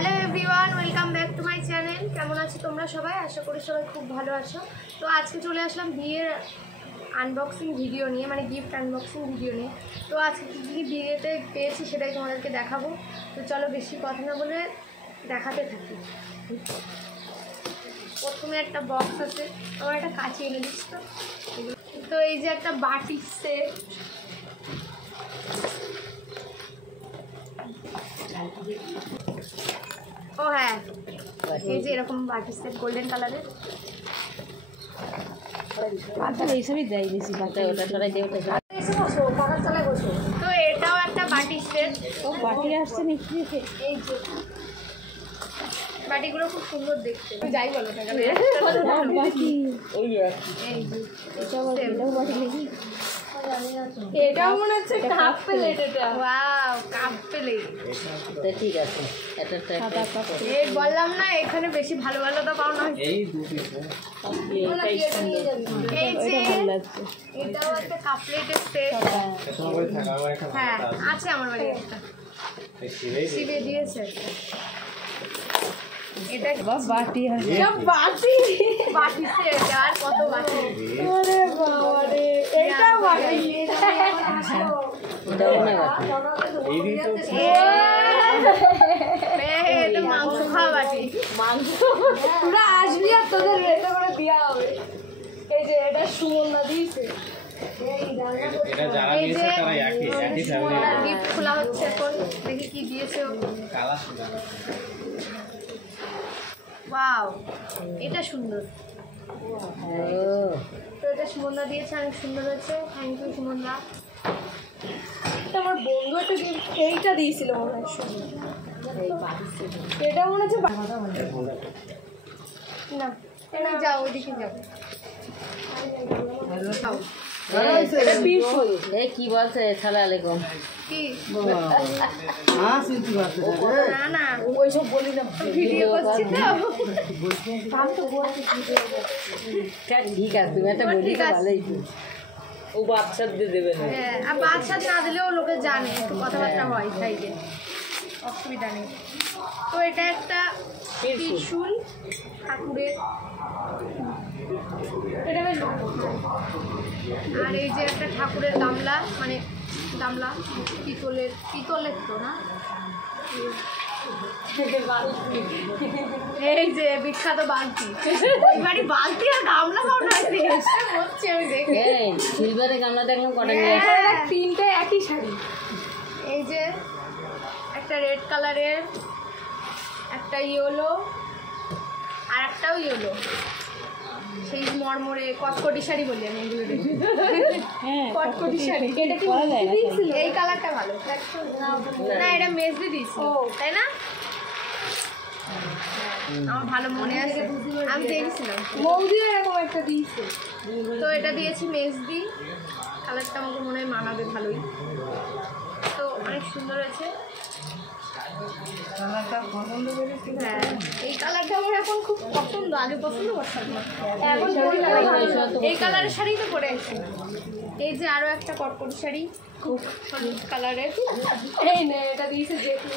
Hello everyone, welcome back to my channel. কেমন আছো তোমরা সবাই? আশা করি সবাই খুব ভালো আছো। তো আজকে চলে আসলাম বিয়ের আনবক্সিং ভিডিও নিয়ে, মানে গিফট আনবক্সিং ভিডিও নিয়ে। তো আজকে কী কী বিয়েতে পেয়েছি সেটাই তোমাদেরকে দেখাবো। তো চলো বেশি কথা না বলে দেখাতে থাকি। প্রথমে একটা বক্স আছে, আমার একটা কাঁচি এনে দিচ্ছি। তো এই যে একটা বাটির সেট, ও হ্যাঁ এই যে এরকম বাটির সেট গোল্ডেন কালারের। এইসবই দেয় বেশি ওটা সরাই দিয়ে ওটা এসে বসো, পাখার তলায় বসো। তো এটাও একটা বাটির সেট। ও বাটি আসছে নাকি? এই যে বাটিগুলো খুব সুন্দর দেখতে, যাই বলো না কেন। বাটি এই যে এটাও বাটি নাকি? এটাও মনে হচ্ছে কাপ প্লেট। এটা ওয়াও, কাপ প্লেট। এটা ঠিক আছে। এটা এই বললাম না এখানে বেশি ভালো ভালো তো পাও না। এই যে এটাও একটা কাপ প্লেটের সেট। হ্যাঁ আছে আমার বাড়ি একটা, শিবে দিয়েছে। এটা বাটি আছে, বাটি বাটি সেট। আর কত বাটি! ওরে বাবা রে, এটা বাটি। এটা মাংস খাওয়া বাটি। মাংস পুরো আসবি আর তোদের রেটে করে দেওয়া হবে। এই যে এটা সুমনা দিয়েছে। গিফট খোলা হচ্ছে এখন, দেখি কি দিয়েছে। ওয়াও, এটা সুন্দর। তো এটা সুমনদা দিয়েছে, অনেক সুন্দর হয়েছে। থ্যাংক ইউ সুমনদা। আমার বন্ধু একটা গিফট এইটা দিয়েছিল মনে হয়, এটা মনে হচ্ছে না। এনে যাও, ওইদিকে যাও। কি বলছে? সালাম আলাইকুম। কি না না ওইসব বলি না, ভিডিও করছি তো। ঠিক আছে, তুমি একটা বলি ভালোই। ও বাচ্চাদের দেবে না? হ্যাঁ, আর বাচ্চা না দিলেও লোকে জানে, একটু কথাবার্তা হয় সাইডে, অসুবিধা নেই। তো এটা একটা ত্রিশূল ঠাকুরের, এটা বেশ। আর এই যে একটা ঠাকুরের গামলা, মানে গামলা পিতলের তো না। এই যে বিখ্যাত বালতি, ওই বাড়ি বালতি আর গামলা হচ্ছে। আমি দেখি সিলভারে গামলা দেখলাম কটা, তিনটে একই শাড়ি। এই যে একটা রেড কালারের, একটা ইয়েলো, আর একটাও ইয়েলো, সেই মরমরে কটকটি শাড়ি বলি আমি এগুলো। কটকটি শাড়ি। এটা কি এই কালারটা ভালো না? এটা মেজদি দিয়েছি তাই না? আমার ভালো মনে আছে, আমি দেখেছিলাম মৌদিও এরকম একটা দিয়েছে। তো এটা দিয়েছি মেজদি, কালারটা আমাকে মনে হয় মানাবে ভালোই। তো অনেক সুন্দর আছে হ্যাঁ, এই কালারটা আমার এখন খুব পছন্দ। আগে পছন্দ করতাম না, এখন এই কালারের শাড়ি তো পরে আছি। এই যে আরো একটা কটকটি শাড়ি, খুব হলুদ কালারের। এই নে, এটা দিয়েছে জেঠি।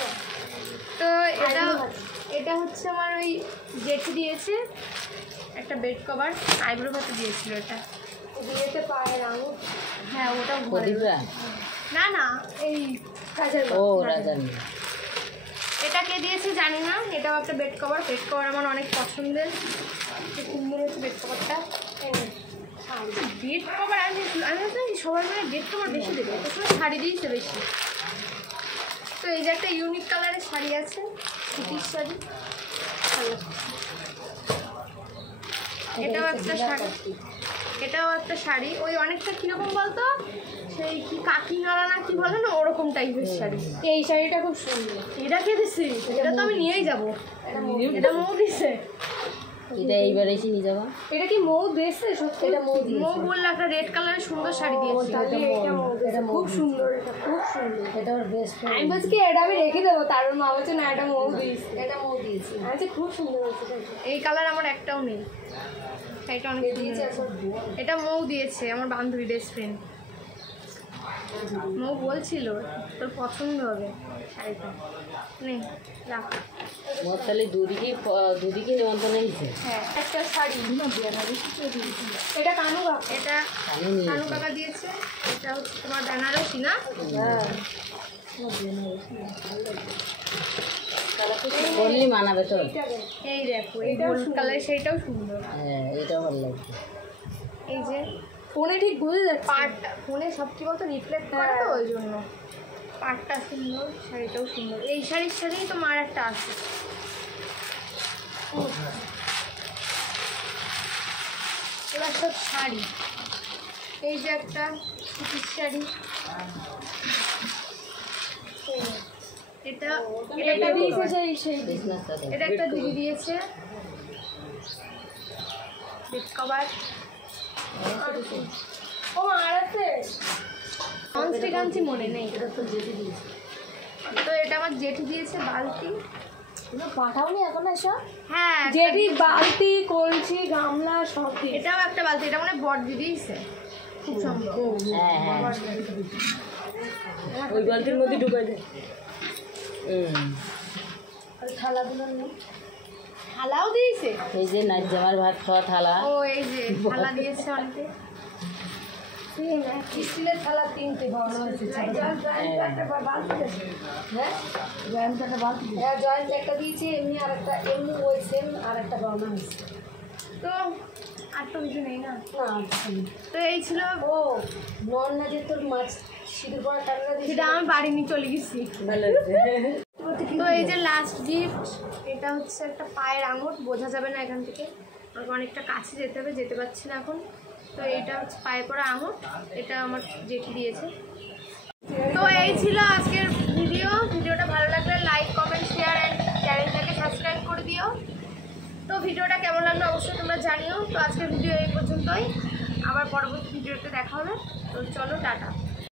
তো এটা হচ্ছে আমার ওই জেঠি দিয়েছে একটা বেড কভার, আইব্রো ভাতে দিয়েছিল। এটা বিয়েতে পায়ের আঙুল। হ্যাঁ ওটাও না না, এই কাজের। ও রাজানি। এটা কে দিয়েছে জানি না। এটাও একটা বেড কভার। বেড কভার আমার অনেক পছন্দের, খুব সুন্দর হচ্ছে বেড কভারটা। বেড কভার আমি সবার মানে বেড কভার বেশি দেবে, তো শাড়ি দিয়েছে বেশি। তো এই যে একটা ইউনিক কালারের শাড়ি আছে, সুতির শাড়ি। এটাও একটা শাড়ি, এটাও একটা শাড়ি। ওই অনেকটা কীরকম বলতো, সেই কি কাকিনাড়া না কি বলে না, ওরকম টাইপের শাড়ি। এই শাড়িটা খুব সুন্দর। এটা কে দিচ্ছে? এটা তো আমি নিয়েই যাবো। এটা মৌ দিচ্ছে। এটা এইবার এসে নিয়ে যাবো। এটা কি মৌ দিয়েছে? সত্যি এটা মৌ বললে। একটা রেড কালারের সুন্দর শাড়ি দিয়েছে, খুব সুন্দর। এটা খুব সুন্দর, এটা আমার বেস্ট। আমি বলছি কি এটা আমি রেখে দেবো, তারপর মা বলছে না এটা মৌ দিয়েছে। এটা মৌ দিয়েছে। আচ্ছা খুব সুন্দর হচ্ছে। এই কালার আমার একটাও নেই, এটা অনেক দিয়েছে। এটা মৌ দিয়েছে, আমার বান্ধবী, বেস্ট ফ্রেন্ড। মৌ বলছিল তোর পছন্দ হবে শাড়িটা, নেই রাখ। মোর তাহলে দুদিকে নিমন্ত্রণ হয়েছে। হ্যাঁ একটা শাড়ি, এটা কানু কাকা, এটা কানু কাকা দিয়েছে। এটা হচ্ছে তোমার বেনারসি না? হ্যাঁ বললি মানাবে তো। এই দেখো এই গোল্ড কালার, সেইটাও সুন্দর। হ্যাঁ এটাও ভালো লাগছে। এই যে ফোনে ঠিক বুঝে যাচ্ছে, পাটটা ফোনে সব কি বলতো রিফ্লেক্ট করে তো ওই জন্য। পাটটা সুন্দর, শাড়িটাও সুন্দর। এই শাড়ির সাথেই তো মার একটা আছে। এবার সব শাড়ি, এই যে একটা সুতির শাড়ি, এটা এটা দিয়েছে এটা একটা দিদি দিয়েছে। বেড কভার ও আর আছে ননস্টিক আনছি মনে নেই, এটা তো যেতে দিয়েছে। তো এটা আমার জেঠু দিয়েছে বালতি। পাঠাওনি এখন এসব? হ্যাঁ জেঠি বালতি কলসি গামলা সব দিয়ে। এটাও একটা বালতি, এটা মানে বড় দিদিছে খুব সম্ভব। হ্যাঁ হ্যাঁ ওই বালতির মধ্যে ঢুকাই দে। থালাগুলো নেই, থালাও দিয়েছে। এই যে নাচ জামার ভাত খাওয়া থালা। ও এই যে থালা দিয়েছে অনেকে। স্টিলের থালা 3টে বানানো হয়েছে। হ্যাঁ জয়েন্ট একটা বালতি, হ্যাঁ জয়েন্ট একটা দিয়েছি, এমনি আর একটা এমনি ওই সেম আর একটা বানানো হয়েছে। তো আর তো কিছু নেই না। না তো এই ছিল, ও নন না যে তোর মাছ সিঁদুর পড়া টাকা দিয়েছি, সেটা আমি বাড়ি নিয়ে চলে গেছি। ভালো লাগছে। তো এই যে লাস্ট গিফট, এটা হচ্ছে একটা পায়ের আঙুর, বোঝা যাবে না এখান থেকে, আমাকে অনেকটা কাছে যেতে হবে, যেতে পারছি না এখন। তো এইটা হচ্ছে পায়ে পড়া আঙুর, এটা আমার জেঠি দিয়েছে। তো এই ছিল আজকের ভিডিওটা ভালো লাগলে লাইক কমেন্ট শেয়ার অ্যান্ড চ্যানেলটাকে সাবস্ক্রাইব করে দিও। তো ভিডিওটা কেমন লাগলো অবশ্যই তোমরা জানিও। তো আজকের ভিডিও এই পর্যন্তই, আবার পরবর্তী ভিডিওতে দেখা হবে। তো চলো টাটা।